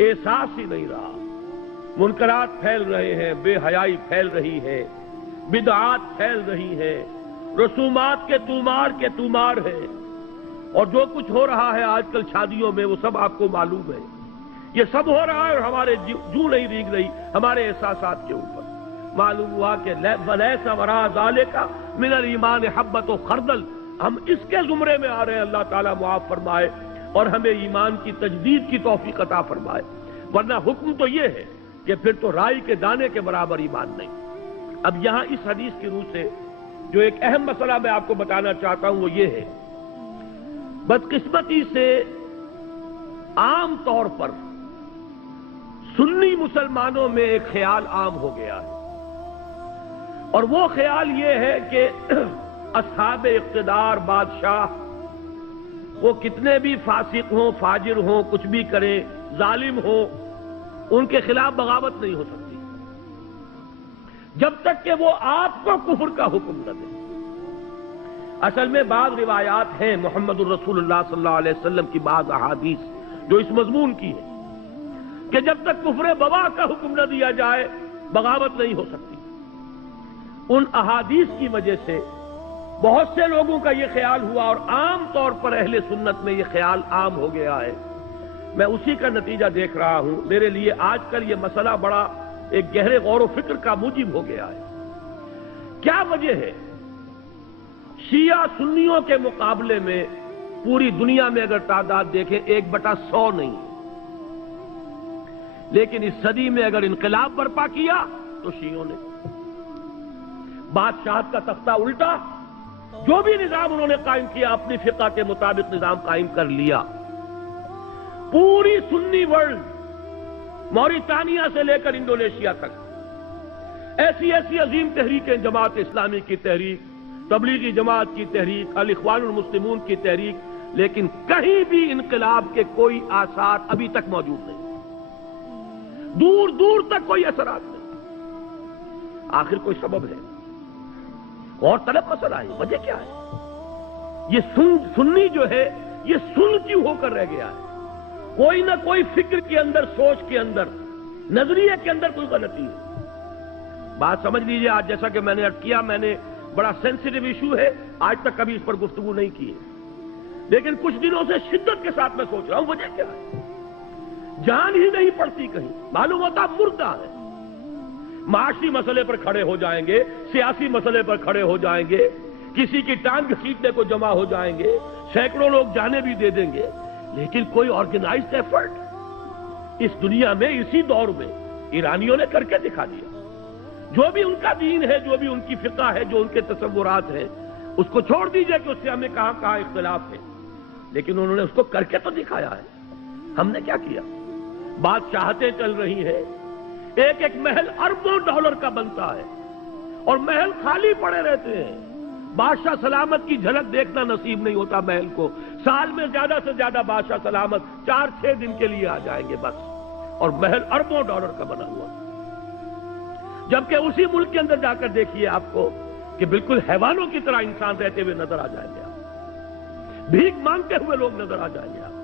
احساس ہی نہیں رہا. منکرات پھیل رہے ہیں، بے حیائی پھیل رہی ہے، بدعات پھیل رہی ہے، رسومات کے تومار ہے، اور جو کچھ ہو رہا ہے آج کل شادیوں میں وہ سب آپ کو معلوم ہے. یہ سب ہو رہا ہے اور ہمارے جو نہیں ریگ رہی ہمارے احساسات کے اوپر. معلوم ہوا کہ وَلَيْسَ وَرَاءَ ذَلِكَ مِنَ الْإِيمَانِ حَبَّةُ خَرْدَلٍ. ہم اس کے زمرے میں آ رہے ہیں. اللہ تعالیٰ معاف فرمائے اور ہمیں ایمان کی تجدید کی توفیق عطا فرمائے. ورنہ حکم تو یہ ہے کہ پھر تو رائی کے دانے کے برابر ایمان نہیں. اب یہاں اس حدیث کی روح سے جو ایک اہم مسئلہ میں آپ کو بتانا چاہتا ہوں وہ یہ ہے، بدقسمتی سے عام طور پر سنی مسلمانوں میں ایک خیال عام ہو گیا ہے، اور وہ خیال یہ ہے کہ اصحاب اقتدار بادشاہ وہ کتنے بھی فاسق ہوں، فاجر ہوں، کچھ بھی کریں، ظالم ہوں، ان کے خلاف بغاوت نہیں ہو سکتی جب تک کہ وہ آپ کو کفر کا حکم نہ دے. اصل میں بعض روایات ہیں محمد الرسول اللہ صلی اللہ علیہ وسلم کی، بعض احادیث جو اس مضمون کی ہے کہ جب تک کفر بوا کا حکم نہ دیا جائے بغاوت نہیں ہو سکتی. ان احادیث کی وجہ سے بہت سے لوگوں کا یہ خیال ہوا، اور عام طور پر اہل سنت میں یہ خیال عام ہو گیا ہے. میں اسی کا نتیجہ دیکھ رہا ہوں. میرے لیے آج کل یہ مسئلہ بڑا ایک گہرے غور و فکر کا موجب ہو گیا ہے. کیا وجہ ہے؟ شیعہ سنیوں کے مقابلے میں پوری دنیا میں اگر تعداد دیکھیں 1/100 نہیں، لیکن اس صدی میں اگر انقلاب برپا کیا تو شیعوں نے بادشاہت کا تختہ الٹا، جو بھی نظام انہوں نے قائم کیا اپنی فقہ کے مطابق نظام قائم کر لیا. پوری سنی ورلڈ، موریتانیہ سے لے کر انڈونیشیا تک، ایسی ایسی عظیم تحریکیں، جماعت اسلامی کی تحریک، تبلیغی جماعت کی تحریک، الاخوان المسلمون کی تحریک، لیکن کہیں بھی انقلاب کے کوئی آثار ابھی تک موجود نہیں، دور دور تک کوئی اثرات نہیں. آخر کوئی سبب ہے؟ اور طلب مسئلہ ہے. وجہ کیا ہے؟ یہ سنی جو ہے یہ سن کیوں ہو کر رہ گیا ہے؟ کوئی نہ کوئی فکر کے اندر، سوچ کے اندر، نظریے کے اندر کوئی غلطی ہے. بات سمجھ لیجئے. آج جیسا کہ میں نے عرض کیا، میں نے بڑا سینسیٹیو ایشو ہے، آج تک کبھی اس پر گفتگو نہیں کی ہے، لیکن کچھ دنوں سے شدت کے ساتھ میں سوچ رہا ہوں وجہ کیا ہے. جان ہی نہیں پڑتی کہیں، معلوم ہوتا مردہ ہے. معاشی مسئلے پر کھڑے ہو جائیں گے، سیاسی مسئلے پر کھڑے ہو جائیں گے، کسی کی ٹانگ گھسیٹنے کو جمع ہو جائیں گے، سینکڑوں لوگ جانے بھی دے دیں گے، لیکن کوئی آرگنائزڈ ایفرٹ اس دنیا میں، اسی دور میں ایرانیوں نے کر کے دکھا دیا. جو بھی ان کا دین ہے، جو بھی ان کی فقہ ہے، جو ان کے تصورات ہیں، اس کو چھوڑ دیجئے کہ اس سے ہمیں کہاں کہاں اختلاف ہے، لیکن انہوں نے اس کو کر کے تو دکھایا ہے. ہم نے کیا کیا؟ بادشاہتیں چل رہی ہیں، ایک ایک محل اربوں ڈالر کا بنتا ہے اور محل خالی پڑے رہتے ہیں. بادشاہ سلامت کی جھلک دیکھنا نصیب نہیں ہوتا محل کو. سال میں زیادہ سے زیادہ بادشاہ سلامت 4-6 دن کے لیے آ جائیں گے بس، اور محل اربوں ڈالر کا بنا ہوا. جبکہ اسی ملک کے اندر جا کر دیکھیے آپ کو کہ بالکل حیوانوں کی طرح انسان رہتے ہوئے نظر آ جائیں گے آپ، بھیک مانگتے ہوئے لوگ نظر آ جائیں گے آپ.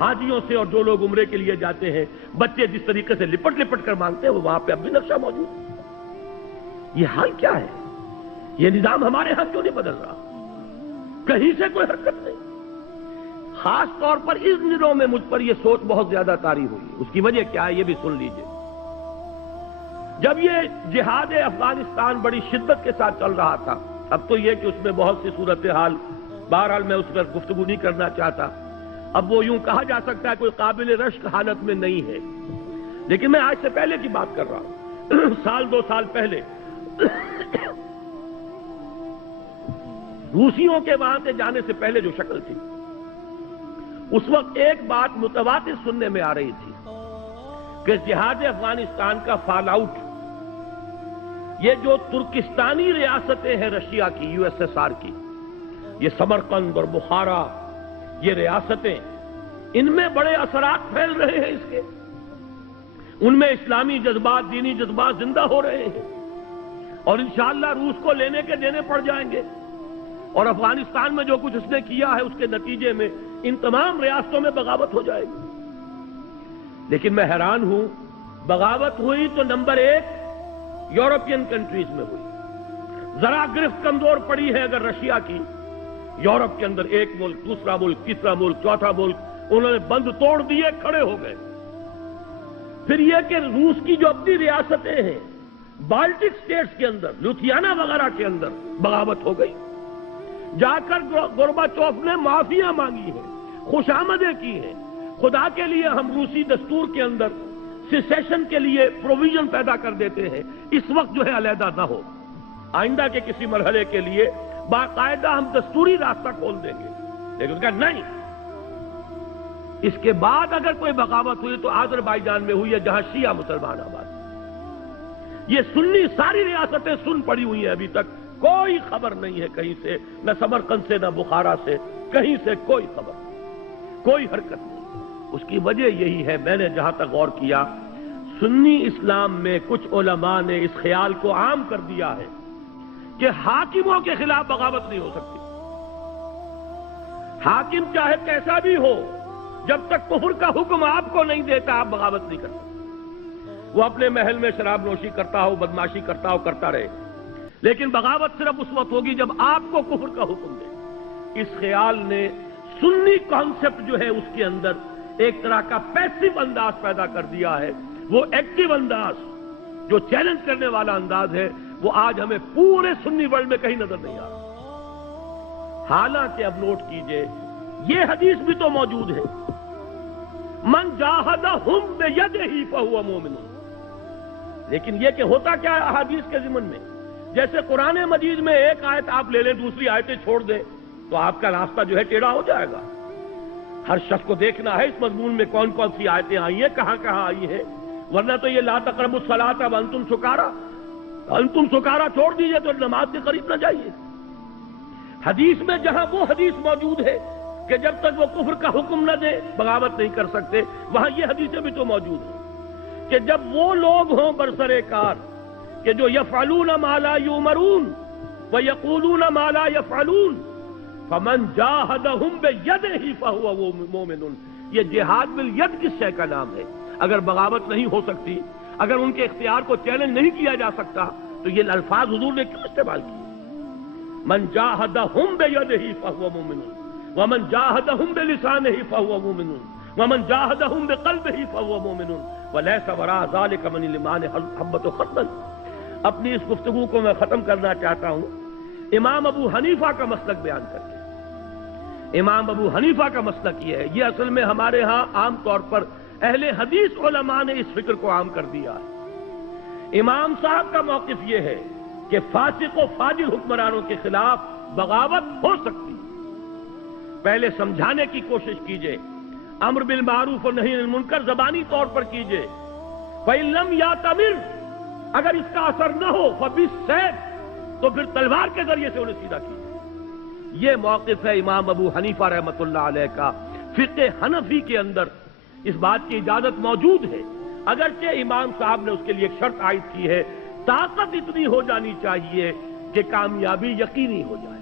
حاجیوں سے اور جو لوگ عمرے کے لیے جاتے ہیں، بچے جس طریقے سے لپٹ لپٹ کر مانگتے ہیں، وہ وہاں پہ اب بھی نقشہ موجود ہے. یہ حال کیا ہے؟ یہ نظام ہمارے ہاں کیوں نہیں بدل رہا؟ کہیں سے کوئی حرکت نہیں. خاص طور پر اس دنوں میں مجھ پر یہ سوچ بہت زیادہ طاری ہوئی. اس کی وجہ کیا ہے یہ بھی سن لیجئے. جب یہ جہاد افغانستان بڑی شدت کے ساتھ چل رہا تھا، اب تو یہ کہ اس میں بہت سی صورتحال، بہرحال میں اس پر گفتگو نہیں کرنا چاہتا، اب وہ یوں کہا جا سکتا ہے کوئی قابل رشک حالت میں نہیں ہے، لیکن میں آج سے پہلے کی بات کر رہا ہوں. 1-2 سال پہلے روسیوں کے وہاں سے جانے سے پہلے جو شکل تھی، اس وقت ایک بات متواتر سننے میں آ رہی تھی کہ جہاد افغانستان کا فال آؤٹ، یہ جو ترکستانی ریاستیں ہیں رشیا کی، USSR کی، یہ سمرقند اور بخارا، یہ ریاستیں، ان میں بڑے اثرات پھیل رہے ہیں اس کے. ان میں اسلامی جذبات، دینی جذبات زندہ ہو رہے ہیں، اور انشاءاللہ روس کو لینے کے دینے پڑ جائیں گے. اور افغانستان میں جو کچھ اس نے کیا ہے اس کے نتیجے میں ان تمام ریاستوں میں بغاوت ہو جائے گی. لیکن میں حیران ہوں، بغاوت ہوئی تو نمبر 1 یورپین کنٹریز میں ہوئی، ذرا گرفت کمزور پڑی ہے اگر رشیا کی، یورپ کے اندر ایک ملک، دوسرا ملک، تیسرا ملک، چوتھا ملک، انہوں نے بند توڑ دیے، کھڑے ہو گئے۔ پھر یہ کہ روس کی جو اپنی ریاستیں ہیں، بالٹک سٹیٹس کے اندر، لوتھیانا وغیرہ کے اندر بغاوت ہو گئی، جا کر گورباچوف نے معافیاں مانگی ہیں، خوشامدیں کی ہیں، خدا کے لیے ہم روسی دستور کے اندر سیسیشن کے لیے پروویژن پیدا کر دیتے ہیں، اس وقت جو ہے علیحدہ نہ ہو، آئندہ کے کسی مرحلے کے لیے باقاعدہ ہم دستوری راستہ کھول دیں گے، لیکن اس کا نہیں۔ اس کے بعد اگر کوئی بغاوت ہوئی تو آذربائیجان میں ہوئی ہے، جہاں شیعہ مسلمان آباد۔ یہ سنی ساری ریاستیں سن پڑی ہوئی ہیں، ابھی تک کوئی خبر نہیں ہے کہیں سے، نہ سمرقند سے، نہ بخارا سے، کہیں سے کوئی خبر نہیں، کوئی حرکت نہیں۔ اس کی وجہ یہی ہے، میں نے جہاں تک غور کیا، سنی اسلام میں کچھ علماء نے اس خیال کو عام کر دیا ہے کہ حاکموں کے خلاف بغاوت نہیں ہو سکتی۔ حاکم چاہے کیسا بھی ہو، جب تک کفر کا حکم آپ کو نہیں دیتا آپ بغاوت نہیں کر سکتے۔ وہ اپنے محل میں شراب نوشی کرتا ہو، بدماشی کرتا ہو، کرتا رہے، لیکن بغاوت صرف اس وقت ہوگی جب آپ کو کفر کا حکم دے۔ اس خیال نے سنی کانسیپٹ جو ہے اس کے اندر ایک طرح کا پیسو انداز پیدا کر دیا ہے۔ وہ ایکٹیو انداز جو چیلنج کرنے والا انداز ہے، وہ آج ہمیں پورے سنی ورلڈ میں کہیں نظر نہیں آ رہا۔ حالانکہ اب نوٹ کیجئے، یہ حدیث بھی تو موجود ہے، من جاہدہم بیدہ فہو مومن۔ لیکن یہ کہ ہوتا کیا ہے احادیث کے ضمن میں، جیسے قرآن مجید میں ایک آیت آپ لے لیں، دوسری آیتیں چھوڑ دیں تو آپ کا راستہ جو ہے ٹیڑھا ہو جائے گا۔ ہر شخص کو دیکھنا ہے اس مضمون میں کون کون سی آیتیں آئی ہیں، کہاں کہاں آئی ہیں، ورنہ تو یہ لا تقربوا الصلاۃ وانتم سکارا، انتم سکارا چھوڑ دیجئے تو نماز کے قریب نہ جائیے۔ حدیث میں جہاں وہ حدیث موجود ہے کہ جب تک وہ کفر کا حکم نہ دے بغاوت نہیں کر سکتے، وہاں یہ حدیثیں بھی تو موجود ہیں کہ جب وہ لوگ ہوں برسر کار کہ جو یفعلون ما لا یؤمرون ویقولون ما لا یفعلون فمن جاہدہم بیدہ فہو مومن۔ یہ جہاد بالید کس شے کا نام ہے؟ اگر بغاوت نہیں ہو سکتی، اگر ان کے اختیار کو چیلنج نہیں کیا جا سکتا، تو یہ الفاظ حضور نے کیوں استعمال کیے؟ من جاہدہم بیدہ فہو مومن ومن جاہدہم بلسانہ فہو مومن ومن جاہدہم بقلبہ فہو مومن ولیس وراء ذلک من الایمان حبۃ خردل۔ اپنی اس گفتگو کو میں ختم کرنا چاہتا ہوں امام ابو حنیفہ کا مسلک بیان کر کے۔ امام ابو حنیفہ کا مسلک یہ ہے، یہ اصل میں ہمارے ہاں عام طور پر اہل حدیث علماء نے اس فکر کو عام کر دیا ہے۔ امام صاحب کا موقف یہ ہے کہ فاسق و فاجر حکمرانوں کے خلاف بغاوت ہو سکتی، پہلے سمجھانے کی کوشش کیجئے، امر بالمعروف و نہی عن المنکر زبانی طور پر کیجئے، فَإِن لَمْ يَأْتَمِرْ، اگر اس کا اثر نہ ہو فَبِالسَّيْفِ، تو پھر تلوار کے ذریعے سے انہیں سیدھا کیجئے۔ یہ موقف ہے امام ابو حنیفہ رحمۃ اللہ علیہ کا۔ فقہ حنفی کے اندر اس بات کی اجازت موجود ہے، اگرچہ امام صاحب نے اس کے لیے ایک شرط عائد کی ہے، طاقت اتنی ہو جانی چاہیے کہ کامیابی یقینی ہو جائے۔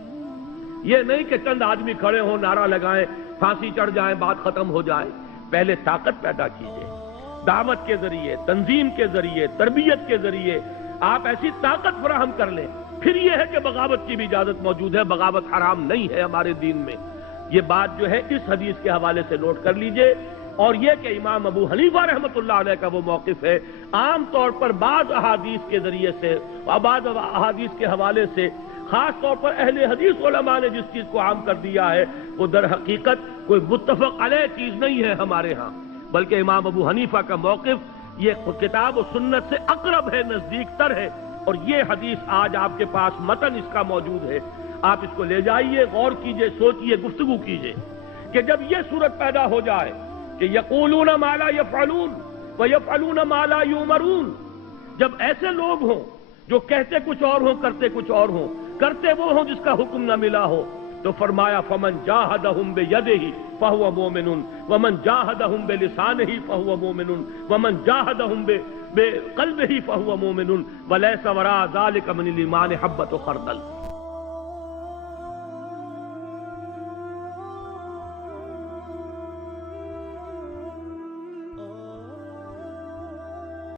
یہ نہیں کہ چند آدمی کھڑے ہوں، نعرہ لگائیں، پھانسی چڑھ جائیں، بات ختم ہو جائے۔ پہلے طاقت پیدا کیجئے، دعوت کے ذریعے، تنظیم کے ذریعے، تربیت کے ذریعے آپ ایسی طاقت فراہم کر لیں، پھر یہ ہے کہ بغاوت کی بھی اجازت موجود ہے۔ بغاوت حرام نہیں ہے ہمارے دین میں۔ یہ بات جو ہے اس حدیث کے حوالے سے نوٹ کر لیجئے، اور یہ کہ امام ابو حنیفہ رحمۃ اللہ علیہ کا وہ موقف ہے، عام طور پر بعض احادیث کے ذریعے سے اور بعض احادیث کے حوالے سے خاص طور پر اہل حدیث علماء نے جس چیز کو عام کر دیا ہے، وہ در حقیقت کوئی متفق علیہ چیز نہیں ہے ہمارے ہاں، بلکہ امام ابو حنیفہ کا موقف یہ کتاب و سنت سے اقرب ہے، نزدیک تر ہے۔ اور یہ حدیث آج آپ کے پاس متن اس کا موجود ہے، آپ اس کو لے جائیے، غور کیجئے، سوچئے، گفتگو کیجئے کہ جب یہ صورت پیدا ہو جائے کہ یقولون ما لا یفعلون ویفعلون ما لا یؤمرون، جب ایسے لوگ ہوں جو کہتے کچھ اور ہوں، کرتے کچھ اور ہوں، کرتے وہ ہوں جس کا حکم نہ ملا ہو، تو فرمایا فمن جاہدہم بیدہ فہو مومن ومن جاہدہم بلسانہ فہو مومن ومن جاہدہم بقلبہ فہو مومن ولیس وراء ذلک من الایمان حبۃ خردل۔